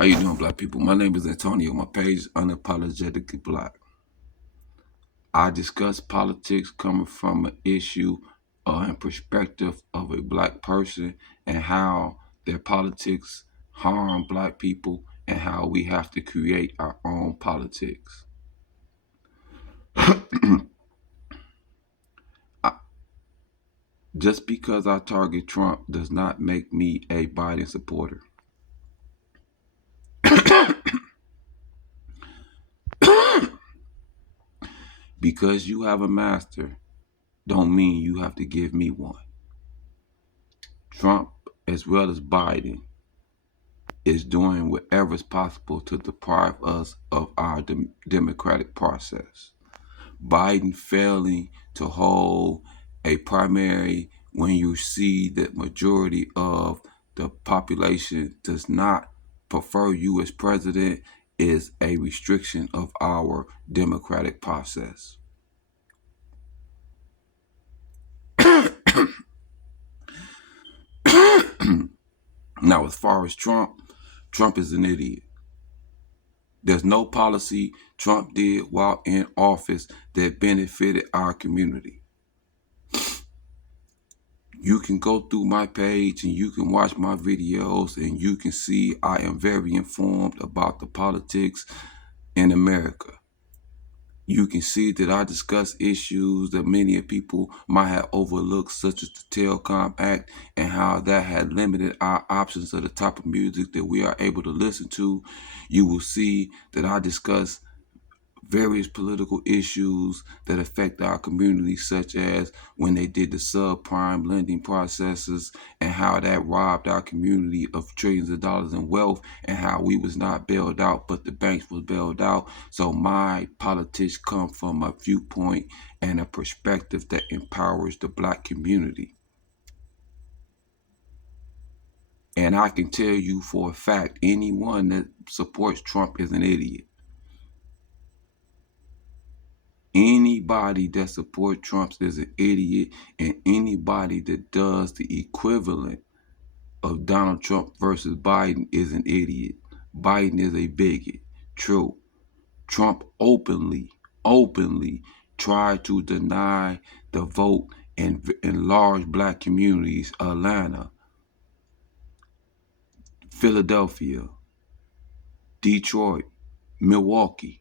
How you doing, black people? My name is Antonio. My page is Unapologetically Black. I discuss politics coming from an issue and perspective of a black person and how their politics harm black people and how we have to create our own politics. Just because I target Trump does not make me a Biden supporter. Because you have a master don't mean you have to give me one. Trump, as well as Biden, is doing whatever is possible to deprive us of our democratic process. Biden failing to hold a primary when you see that majority of the population does not prefer you as president is a restriction of our democratic process. Now, as far as Trump is an idiot. There's no policy Trump did while in office that benefited our community. You can go through my page and you can watch my videos and you can see I am very informed about the politics in America. You can see that I discuss issues that many people might have overlooked, such as the Telecom Act and how that had limited our options of the type of music that we are able to listen to. You will see that I discuss various political issues that affect our community, such as when they did the subprime lending processes and how that robbed our community of trillions of dollars in wealth and how we was not bailed out, but the banks was bailed out. So my politics come from a viewpoint and a perspective that empowers the black community. And I can tell you for a fact, anyone that supports Trump is an idiot. Anybody that supports Trump is an idiot, and anybody that does the equivalent of Donald Trump versus Biden is an idiot. Biden is a bigot. True. Trump openly tried to deny the vote in large black communities, Atlanta, Philadelphia, Detroit, Milwaukee.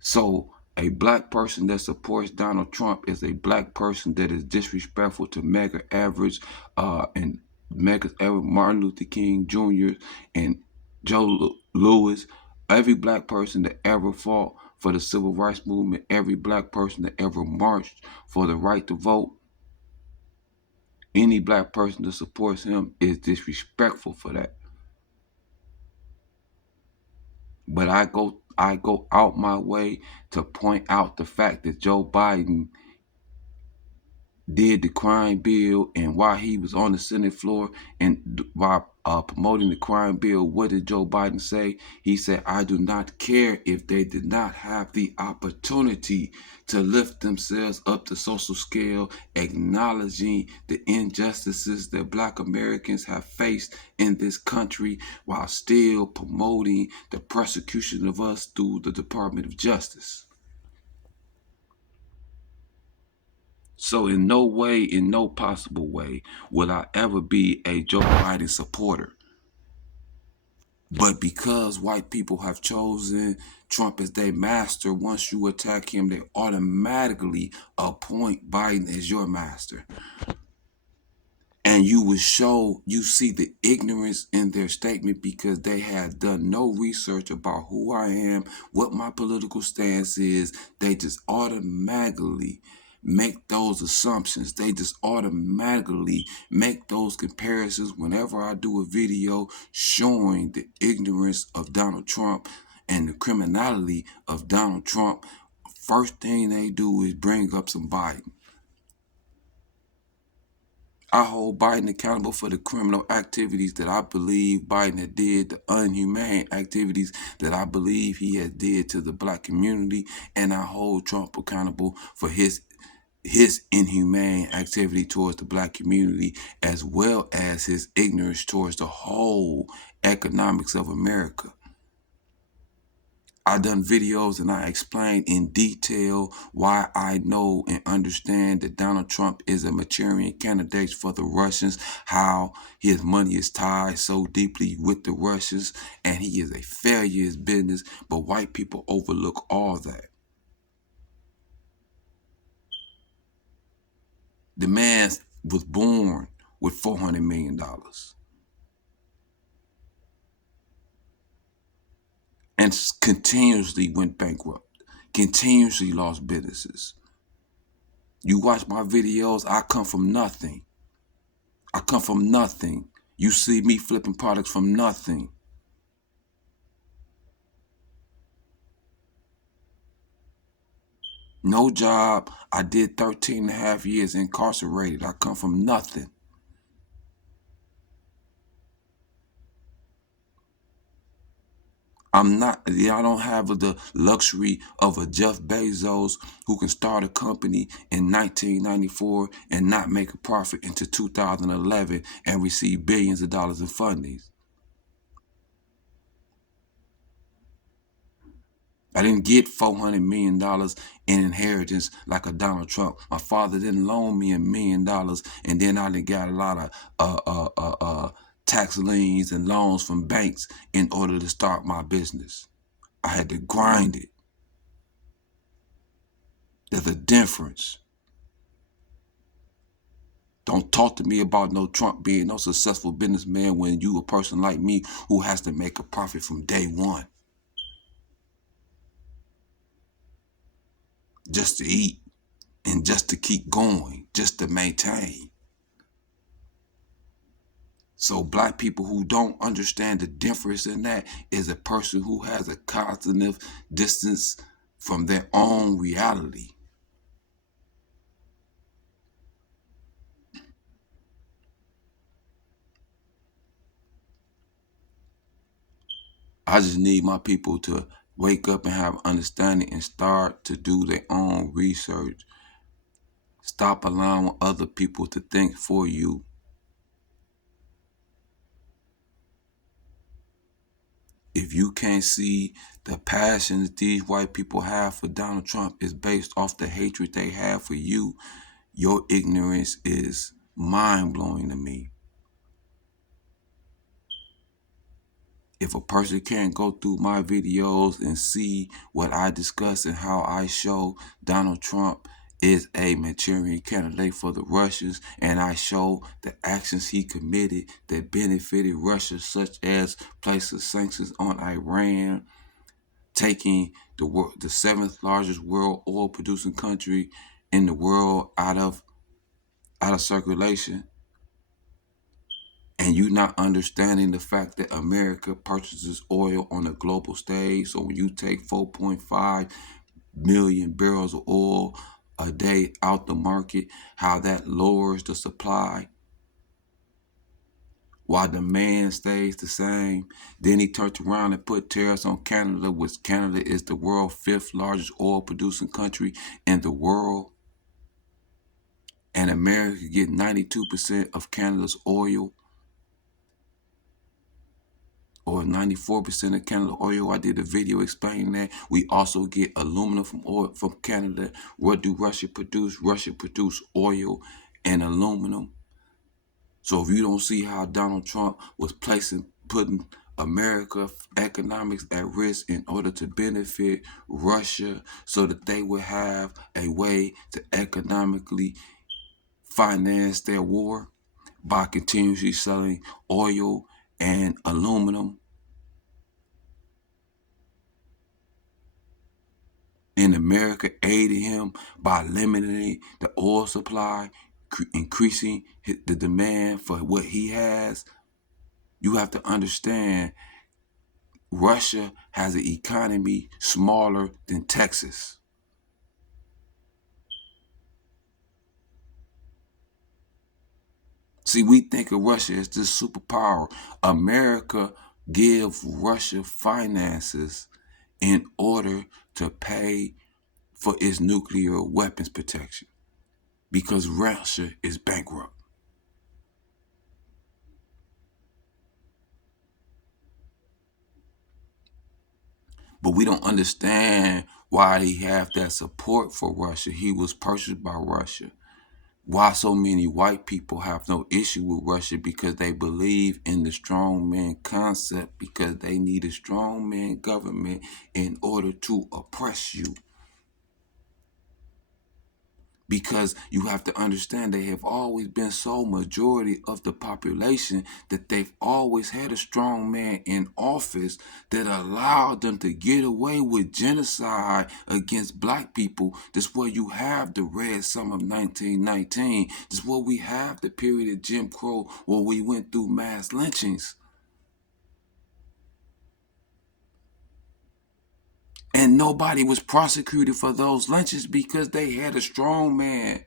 So a black person that supports Donald Trump is a black person that is disrespectful to Medgar Evers and Martin Luther King Jr. and Joe Louis. Every black person that ever fought for the civil rights movement, every black person that ever marched for the right to vote, any black person that supports him is disrespectful for that. But I go out my way to point out the fact that Joe Biden did the crime bill, and while he was on the Senate floor and while promoting the crime bill, what did Joe Biden say? He said, I do not care if they did not have the opportunity to lift themselves up the social scale, acknowledging the injustices that black Americans have faced in this country while still promoting the persecution of us through the Department of Justice. So in no way, in no possible way, will I ever be a Joe Biden supporter. But because white people have chosen Trump as their master, once you attack him, they automatically appoint Biden as your master. And you see the ignorance in their statement because they have done no research about who I am, what my political stance is. They just automatically make those assumptions. They just automatically make those comparisons whenever I do a video showing the ignorance of Donald Trump and the criminality of Donald Trump. First thing they do is bring up some Biden. I hold Biden accountable for the criminal activities that I believe Biden had did, the unhumane activities that I believe he has did to the black community, and I hold Trump accountable for his his inhumane activity towards the black community, as well as his ignorance towards the whole economics of America. I done videos and I explained in detail why I know and understand that Donald Trump is a Manchurian candidate for the Russians, how his money is tied so deeply with the Russians, and he is a failure in business, but white people overlook all that. The man was born with $400 million and continuously went bankrupt, continuously lost businesses. You watch my videos, I come from nothing. I come from nothing. You see me flipping products from nothing. No job. I did 13 and a half years incarcerated. I come from nothing. I don't have the luxury of a Jeff Bezos who can start a company in 1994 and not make a profit into 2011 and receive billions of dollars in funding. I didn't get $400 million in inheritance like a Donald Trump. My father didn't loan me $1 million, and then I done got a lot of tax liens and loans from banks in order to start my business. I had to grind it. There's a difference. Don't talk to me about no Trump being no successful businessman when you a person like me who has to make a profit from day one just to eat and just to keep going, just to maintain. So black people who don't understand the difference in that is a person who has a cognitive distance from their own reality. I just need my people to wake up and have understanding and start to do their own research. Stop allowing other people to think for you. If you can't see the passion that these white people have for Donald Trump is based off the hatred they have for you, your ignorance is mind-blowing to me. If a person can't go through my videos and see what I discuss and how I show Donald Trump is a Manchurian candidate for the Russians, and I show the actions he committed that benefited Russia, such as placing sanctions on Iran, taking the seventh largest world oil producing country in the world out of circulation, and you not understanding the fact that America purchases oil on a global stage. So when you take 4.5 million barrels of oil a day out the market, how that lowers the supply while demand stays the same. Then he turned around and put tariffs on Canada, which Canada is the world's fifth largest oil producing country in the world. And America get 92% of Canada's oil, or 94% of Canada oil. I did a video explaining that. We also get aluminum from Canada. What do Russia produce? Russia produce oil and aluminum. So if you don't see how Donald Trump was putting America economics at risk in order to benefit Russia so that they would have a way to economically finance their war by continuously selling oil and aluminum, and America aided him by limiting the oil supply, increasing the demand for what he has. You have to understand Russia has an economy smaller than Texas. See, we think of Russia as this superpower. America give Russia finances in order to pay for its nuclear weapons protection. because Russia is bankrupt. But we don't understand why he have that support for Russia. He was purchased by Russia. Why so many white people have no issue with Russia? Because they believe in the strongman concept, because they need a strongman government in order to oppress you. Because you have to understand they have always been so majority of the population that they've always had a strong man in office that allowed them to get away with genocide against black people. This where you have the Red Summer of 1919. This where we have the period of Jim Crow where we went through mass lynchings. And nobody was prosecuted for those lynchings because they had a strong man,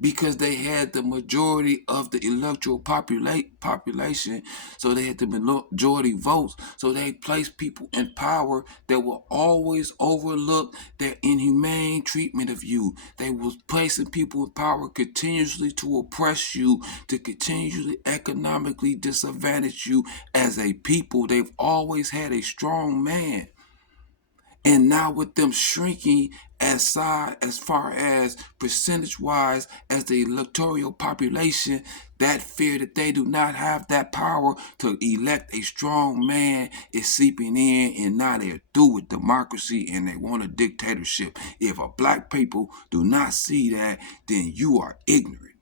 because they had the majority of the electoral population, so they had the majority votes, so they placed people in power that will always overlook their inhumane treatment of you. They was placing people in power continuously to oppress you, to continually economically disadvantage you as a people. They've always had a strong man. And now with them shrinking as far as percentage wise as the electoral population, that fear that they do not have that power to elect a strong man is seeping in, and now they're through with democracy and they want a dictatorship. If a black people do not see that, then you are ignorant.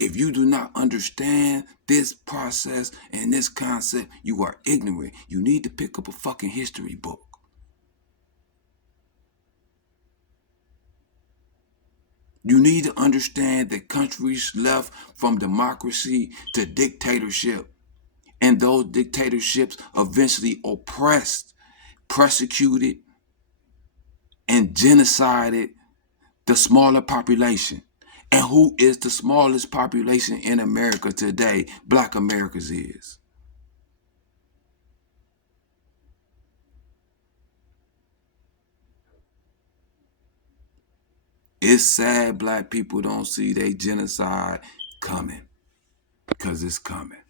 If you do not understand this process and this concept, you are ignorant. You need to pick up a fucking history book. You need to understand that countries left from democracy to dictatorship, and those dictatorships eventually oppressed, persecuted, and genocided the smaller population. And who is the smallest population in America today? Black Americans is. It's sad black people don't see they genocide coming, because it's coming.